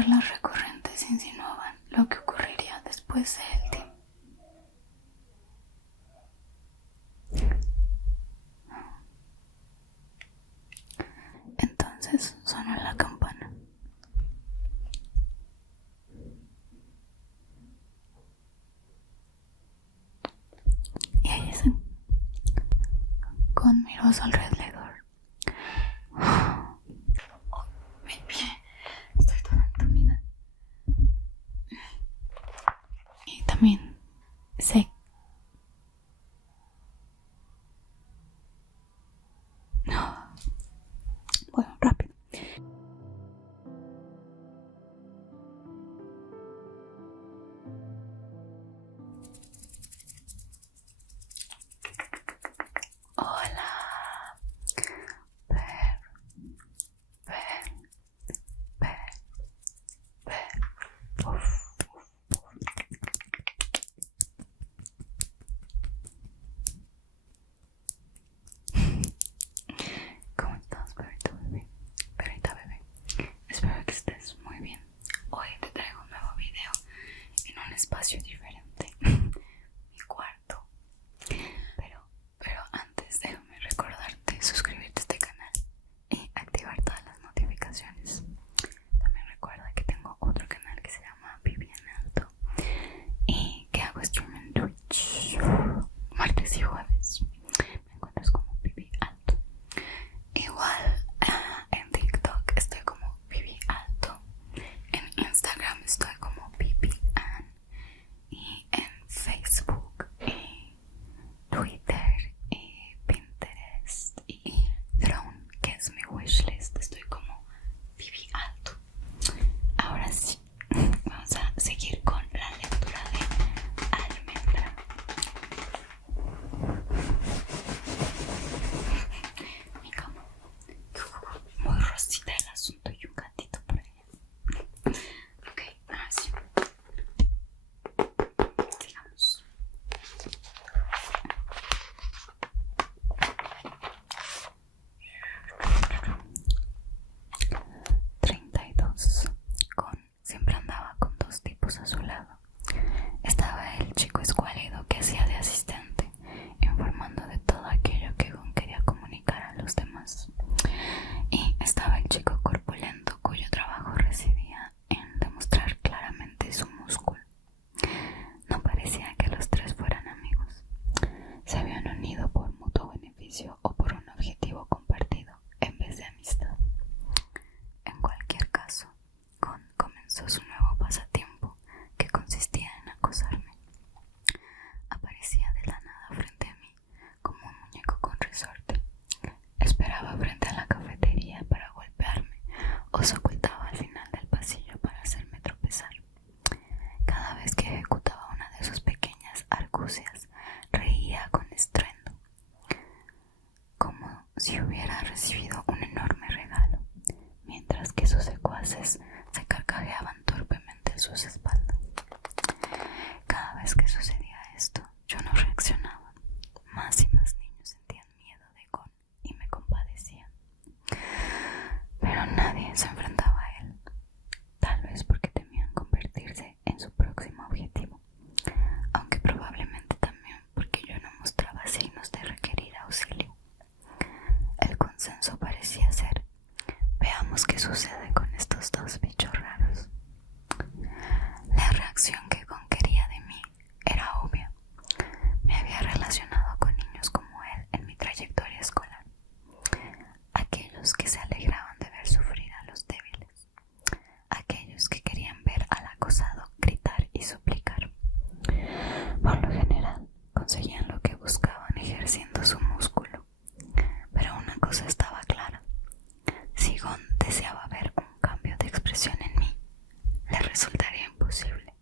charlas recurrentes insinuaban lo que ocurriría después de él. Entonces sonó la campana. Y Jason miró a su alrededor. Oh, mi pie, estoy toda entumida. Y también sé. Bueno, rápido. Hola. ¿Cómo estás, perrita bebé? Perrita bebé. Espero que estés muy bien. Hoy te traigo un nuevo video en un espacio diferente. Mi cuarto. Pero antes déjame recordarte suscribirte a este canal y activar todas las notificaciones. También recuerda que tengo otro canal que se llama Vivian Alto y que hago stream en Twitch martes y jueves. Me encuentras como Vivi Alto. Igual en TikTok estoy como Vivi Alto. En Instagram estoy como Vivi Ann. Y en Facebook y Twitter y Pinterest y Throne, que es mi wishlist, estoy como Vivi Alto. Ahora sí, vamos a seguir con la lectura de Almendra. Mi cama, muy rosita el asunto y un gatito por allá. Ok, ahora sí, sigamos. 32. Siempre andaba con dos tipos a su lado. Estaba el chico escuálido que hacía de asistente, informando de todo aquello que Gon quería comunicar a los demás. Y estaba el chico corpulento cuyo trabajo residía en demostrar claramente su músculo. No parecía que los tres fueran amigos. Se habían unido por mutuo beneficio o por un objetivo compartido en vez de amistad. En cualquier caso, Gon comenzó su nuevo pasatiempo, que consistía en acosarme. Aparecía de la nada frente a mí, como un muñeco con resorte. Esperaba frente a la cafetería para golpearme, o se ocultaba al final del pasillo para hacerme tropezar. Cada vez que ejecutaba una de sus pequeñas argucias, reía con estruendo, como si hubiera recibido un enorme regalo, mientras que sus secuaces se carcajeaban torpemente en sus espaldas. Cada vez que sucedía esto, yo no reaccionaba. Más y más niños sentían miedo de Gon y me compadecían. Pero nadie se enfrentaba a él, tal vez porque temían convertirse en su próximo objetivo, aunque probablemente también porque yo no mostraba signos de requerir auxilio. El consenso parecía ser: veamos qué sucede con estos dos bichos raros. La reacción que Gon quería de mí era obvia. Me había relacionado con niños como él en mi trayectoria escolar. Aquellos que se alegraban de ver sufrir a los débiles. Aquellos que querían ver al acosado gritar y suplicar. Por lo general, conseguían lo que buscaban ejerciendo su músculo. Pero una cosa estaba clara: si Gon deseaba ver un cambio de expresión en mí, le resultaría imposible.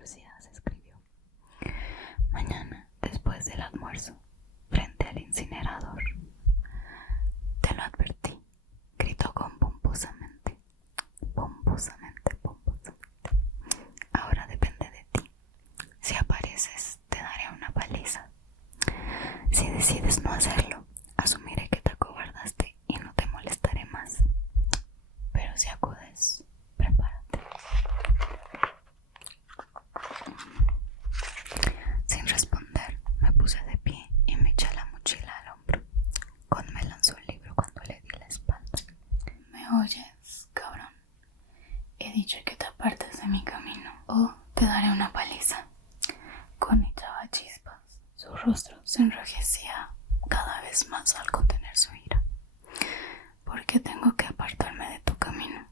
retorcida se escribió: mañana, después del almuerzo, frente al incinerador. Te lo advertí, gritó con pomposamente. Ahora depende de ti. Si apareces, te daré una paliza. Si decides no hacerlo, asumiré que te acobardaste y no te molestaré más. Pero si acudes, prepárate. Sin responder, me puse de pie y me eché la mochila al hombro. Gon me lanzó un libro cuando le di la espalda. ¿Me oyes, cabrón? He dicho que te apartes de mi camino o te daré una paliza. Gon echaba chispas. Su rostro se enrojecía cada vez más al contener su ira. ¿Por qué tengo que apartarme de tu camino?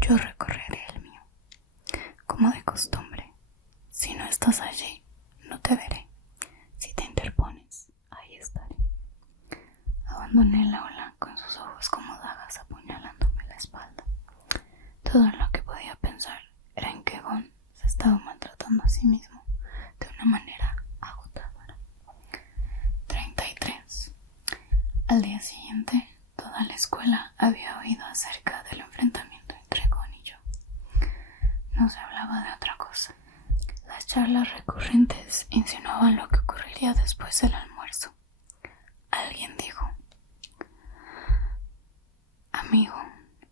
Yo recorreré el mío. Como de costumbre, si no estás allí, no te veré. Si te interpones, ahí estaré. Abandoné el aula con sus ojos como dagas apuñalándome la espalda. Todo lo que podía pensar era en que Gon se estaba maltratando a sí mismo de una manera agotadora. 33. Al día siguiente, toda la escuela había oído acerca del enfrentamiento entre Gon y yo. No se hablaba de otra cosa. Las charlas recurrentes insinuaban lo que ocurriría después del almuerzo. Alguien dijo: amigo,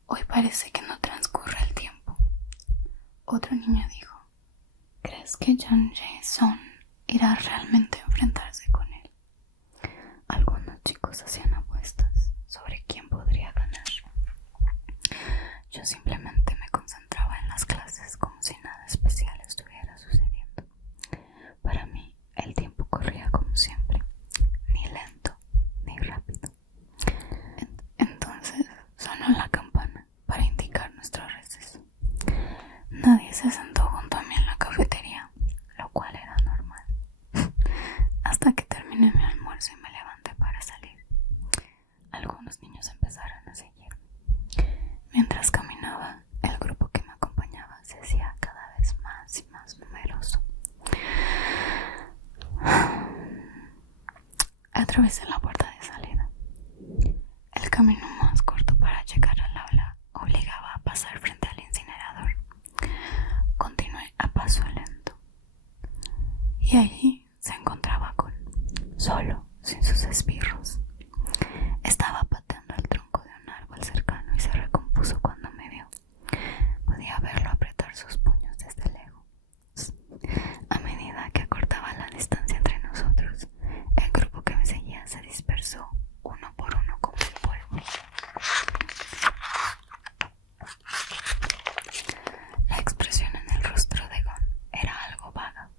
hoy parece que no transcurre el tiempo. Otro niño dijo: ¿crees que Jang Jae-sung irá realmente a enfrentarse con él? Algunos chicos hacían apuestas sobre quién podría ganar. Yo simplemente me concentraba en las clases como si nada especial estuviera sucediendo. Para mí, el tiempo corría como siempre, ni lento ni rápido. Entonces sonó la campana para indicar nuestro receso. Nadie se sentó junto a mí en la cafetería, lo cual era normal, hasta que terminé mi almuerzo y me levanté para salir. Algunos niños empezaron a seguirme. Mientras caminaba, el grupo que me acompañaba se hacía cada vez más y más numeroso. Atravesé la puerta de salida. El camino más corto para llegar al aula obligaba a pasar frente al incinerador. Continué a paso lento. Y allí se encontraba Gon, solo, sin sus esbirros. Estaba pateando el tronco de un árbol cercano y se recompuso cuando me vio. Podía verlo apretar sus puños desde lejos. A medida que acortaba la distancia entre nosotros, el grupo que me seguía se dispersó uno por uno como el polvo. La expresión en el rostro de Gon era algo vaga.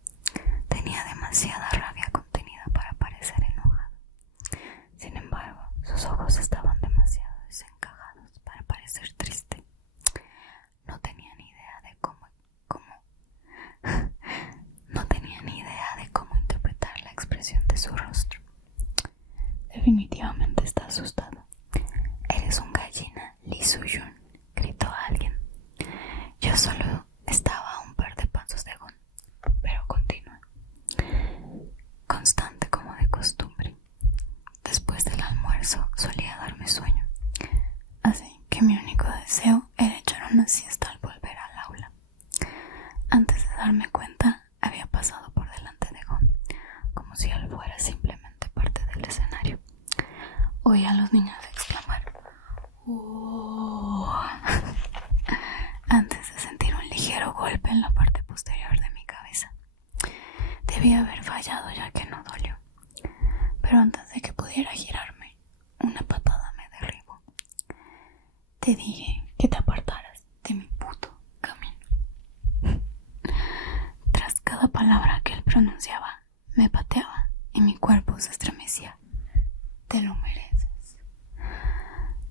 Tenía demasiada rabia contenida para parecer enojado. Sin embargo, sus ojos estaban demasiado desencajados para parecer triste. No tenía ni idea de cómo interpretar la expresión de su rostro. Definitivamente está asustado. Eres un gallina, Lee Soo-jun, gritó alguien. Yo solo estaba a un par de pasos de Gon, pero continué, constante como de costumbre. Después del almuerzo solía darme sueño, así que mi único deseo era echar una siesta al volver al aula. Antes de darme cuenta, había pasado por delante de Gon, como si él fuera simplemente parte del escenario. Oí a los niños exclamar ¡oh! Antes de sentir un ligero golpe en la parte posterior de mi cabeza. Debía haber fallado ya que no dolió, pero antes de que pudiera girarme, una patada me derribó. Te dije que te apartaras de mi puto camino. Tras cada palabra que él pronunciaba, me pateaba y mi cuerpo se estremecía. Te lo mereces.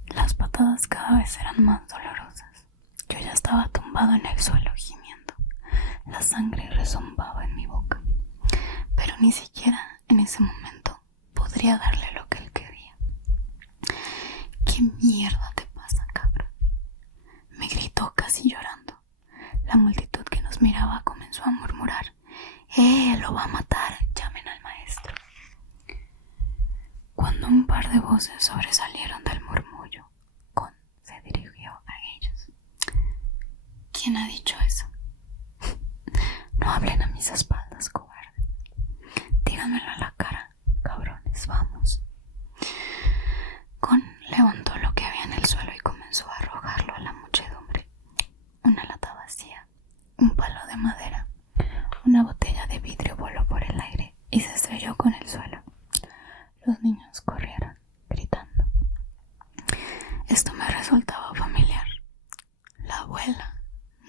Las patadas cada vez eran más dolorosas. Yo ya estaba tumbado en el suelo gimiendo. La sangre resombaba en mi boca, pero ni siquiera en ese momento podría darle lo que él quería. ¿Qué mierda te pasa, cabra? Me gritó casi llorando. La multitud que nos miraba comenzó comenzó a murmurar: lo va a matar, llamen al maestro. Cuando un par de voces sobresalieron del murmullo, Gon se dirigió a ellos. ¿Quién ha dicho eso? No hablen a mis espaldas, cobarde. Díganmelo a la cara, cabrones, vamos. Gon levantó lo que había en el suelo y comenzó a arrojarlo a la muchedumbre. Una lata vacía, un palo de madera, una botella de vidrio voló por el aire y se estrelló con el suelo. Los niños corrieron, gritando. Esto me resultaba familiar. La abuela,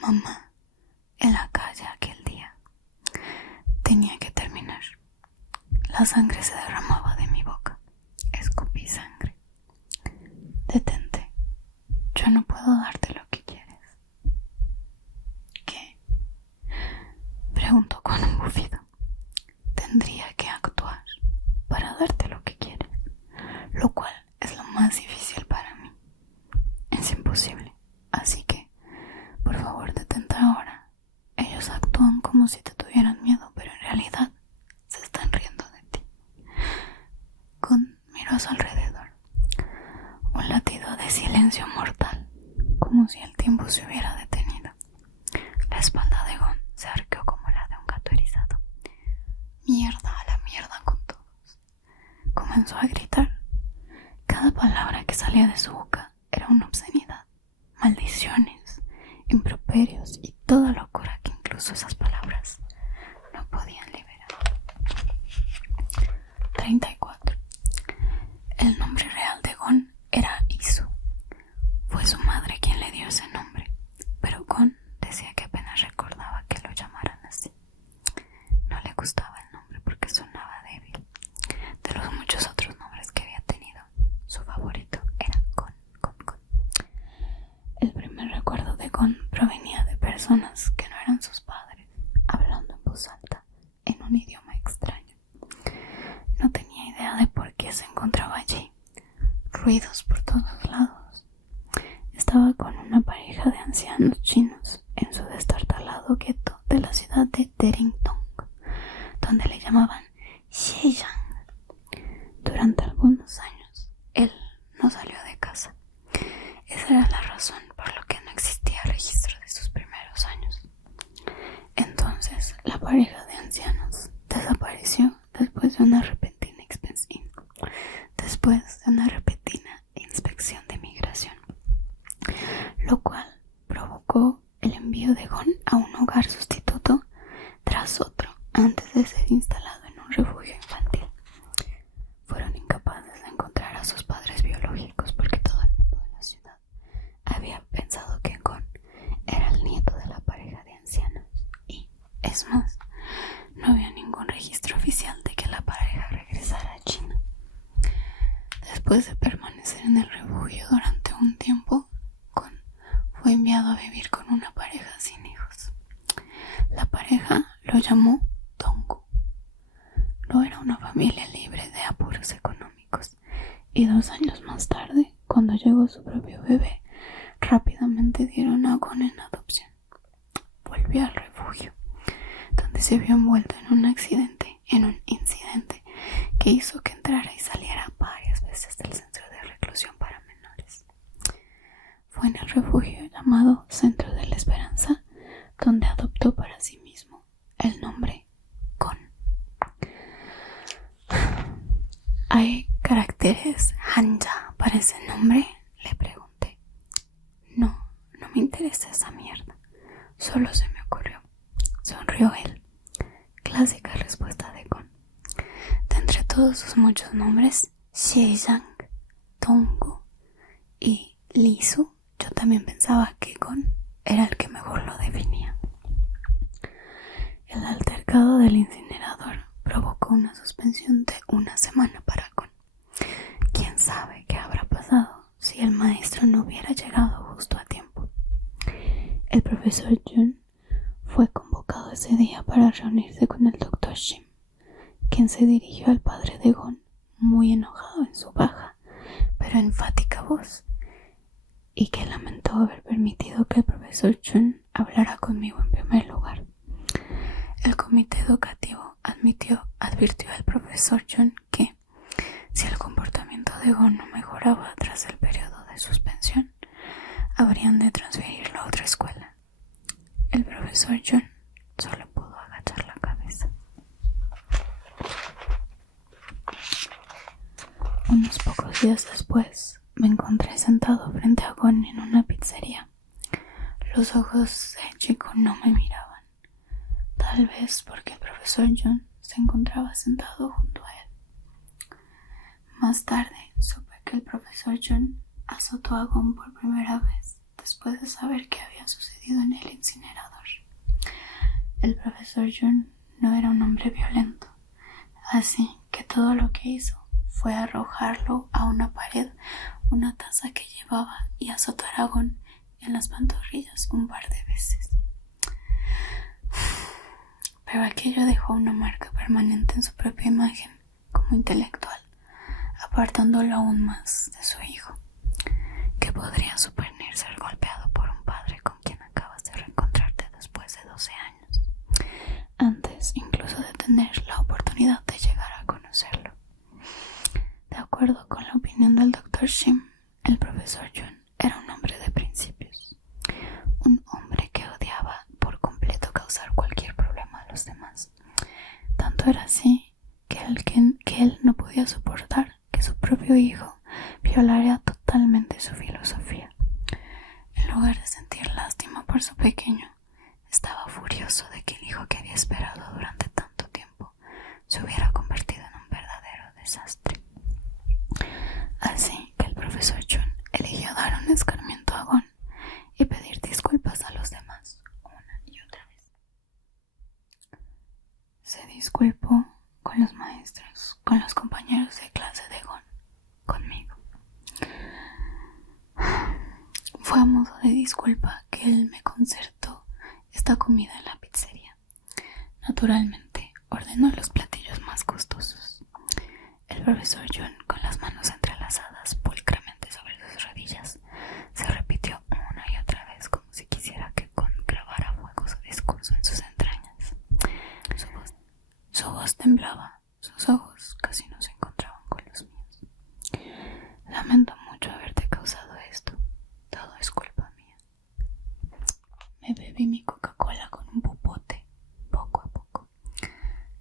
mamá, en la calle aquel día. Tenía que terminar. La sangre se derramaba de mi boca. Escupí sangre. Detente. Yo no puedo darte lo que quieres. ¿Qué? Preguntó con un bufido. Tendría que actuar para darte lo que quieres, lo cual es lo más difícil para mí. Es imposible. Así que, por favor, detente ahora. Ellos actúan como si te tuvieran miedo, pero en realidad se están riendo de ti. Gon miró a su alrededor. Un latido de silencio mortal, como si el tiempo se hubiera detenido. La espalda de Gon se arqueó como la de un gato erizado. Mierda, a la mierda con todos. Comenzó a gritar. Cada palabra que salía de su boca era una obscenidad. Maldiciones, improperios y toda locura que incluso esas palabras no podían liberar. 34. El nombre real de Gon era Isu. Fue su madre quien le dio ese nombre, pero Gon decía que apenas recordaba que lo llamaran así. No le gustaba el nombre porque sonaba débil. De los muchos otros nombres que había tenido, su favorito era Gon. El primer recuerdo de Gon provenía de personas que no eran sus padres, hablando en voz alta, en un idioma extraño. No tenía idea de por qué se encontraba allí. Ruidos por todos lados. Estaba con una pareja de ancianos chinos en su destartalado gueto de la ciudad de Deringtong, donde le llamaban Xiyang. Durante algunos años, él no salió de casa. Esa era la razón por la que no existía registro de sus primeros años. Entonces, la pareja de ancianos desapareció después de una repentina inspección de migración, lo cual provocó el envío de Gon a un hogar sustituto tras otro antes de ser instalado en un refugio infantil. Fueron incapaces de encontrar a sus padres biológicos porque todo el mundo de la ciudad había pensado que Gon era el nieto de la pareja de ancianos y, es más, no había ningún registro oficial de que la pareja regresara a China. Después de permanecer en el refugio durante un tiempo, Gon fue enviado a vivir con una pareja sin hijos. La pareja lo llamó Donggu. No era una familia libre de apuros económicos, y 2 años más tarde, cuando llegó su propio bebé, rápidamente dieron a Gon en adopción. Volvió al refugio, donde se vio envuelto en un incidente que hizo que entrara y saliera varias veces del centro de reclusión para menores. Fue en el refugio llamado Centro de la Esperanza donde adoptó para sí mismo el nombre Gon. ¿Hay caracteres hanja para ese nombre?, le pregunté. No me interesa esa mierda. Solo se me ocurrió. Sonrió él. Clásica respuesta de Gon. De entre todos sus muchos nombres, Xiyang, Donggu y Lisu, yo también pensaba que Gon era el que mejor lo definía. El altercado del incinerador provocó una suspensión de 1 semana para Gon. ¿Quién sabe qué habrá pasado si el maestro no hubiera llegado justo a tiempo? El profesor Jun fue convocado ese día para reunirse con el Dr. Shim, quien se dirigió al padre de Gon, muy enojado en su baja pero enfática voz, y que lamentó haber permitido que el profesor Chun hablara conmigo en primer lugar. El comité educativo advirtió al profesor John que, si el comportamiento de Gon no mejoraba tras el periodo de suspensión, habrían de transferirlo a otra escuela. El profesor John solo pudo agachar la cabeza. Unos pocos días después, me encontré sentado frente a Gon en una pizzería. Los ojos de chico no me miraban, tal vez porque el profesor John se encontraba sentado junto a él. Más tarde supe que el profesor John azotó a Gon por primera vez después de saber qué había sucedido en el incinerador. El profesor John no era un hombre violento, así que todo lo que hizo fue arrojarlo a una pared, una taza que llevaba, y azotar a Gon en las pantorrillas un par de veces. Pero aquello dejó una marca permanente en su propia imagen como intelectual, apartándolo aún más de su hijo. ¿Qué podría suponer ser golpeado por un padre con quien acabas de reencontrarte después de 12 años? Antes incluso de tener la oportunidad de llegar a conocerlo. De acuerdo con la opinión del Dr. Shim, el profesor John era un hombre de principios. Un hombre que odiaba por completo causar cualquier problema a los demás. Tanto era así que él no podía soportar que su propio hijo violara totalmente su filosofía. En lugar de sentir lástima por su pequeño, estaba furioso de que el hijo que había esperado durante tanto tiempo se hubiera convertido en un verdadero desastre. Así que el profesor John eligió dar un escarmiento a Gon y pedir disculpas a los demás una y otra vez. Se disculpó con los maestros, con los compañeros de clase de Gon, conmigo. Fue a modo de disculpa que él me concertó esta comida en la pizzería. Naturalmente, ordenó los platillos más costosos. El profesor John, con las manos entrelazadas pulcramente sobre sus rodillas, se repitió una y otra vez como si quisiera que Gon grabara a fuego su discurso en sus entrañas. Su voz temblaba, sus ojos casi no se encontraban con los míos. Lamento mucho haberte causado esto. Todo es culpa mía. Me bebí mi Coca-Cola con un popote, poco a poco.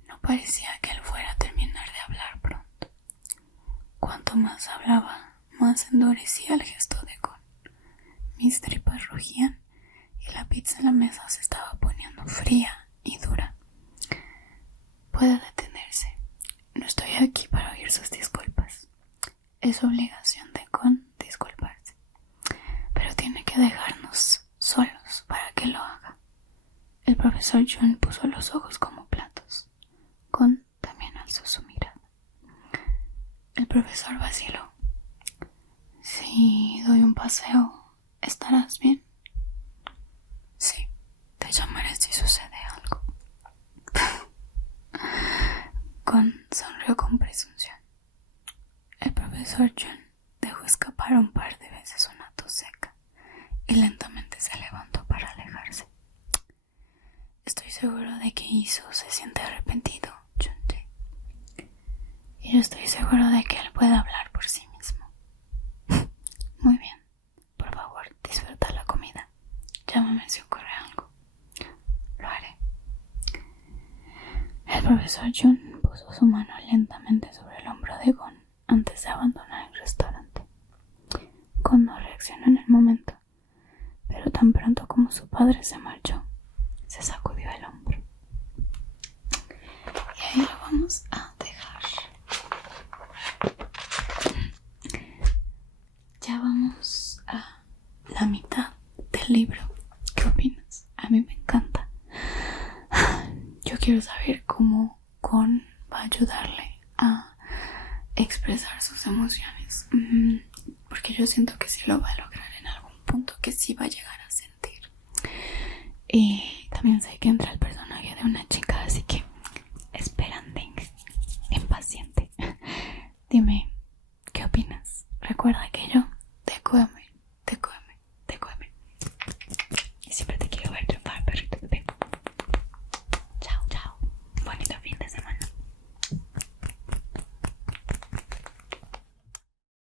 No parecía que él fuera a terminar de hablar pronto. Cuanto más hablaba, más endurecía el gesto de Gon. Mis tripas rugían y la pizza en la mesa se estaba poniendo fría y dura. Puede detenerse. No estoy aquí para oír sus disculpas. Es obligación de Gon disculparse. Pero tiene que dejarnos solos para que lo haga. El profesor John puso los ojos como platos. Gon también alzó su mirada. El profesor vaciló. Si doy un paseo, ¿estarás bien? Sí, te llamaré si sucede algo. Gon sonrió con presunción. El profesor John dejó escapar un par de veces una tos seca y lentamente se levantó para alejarse. Estoy seguro de que Iso se siente arrepentido, Junji. Y yo estoy seguro de que él puede hablar por sí mismo. Muy bien. Por favor, disfruta la comida. Llámame si ocurre algo. Lo haré. El profesor John puso su mano lentamente sobre el hombro de Gon antes de abandonar el restaurante. Gon no reaccionó en el momento, pero tan pronto como su padre se marchó, se sacudió el hombro. Y ahí lo vamos a dejar. Ya vamos a la mitad del libro. ¿Qué opinas? A mí me encanta. Yo quiero saber cómo Gon va a ayudarle a expresar sus emociones, porque yo siento que sí lo va a lograr en algún punto, que sí va a llegar a sentir. Y también sé que entra el personaje de una chica, así que espérate, impaciente. Dime, ¿qué opinas? Recuerda que yo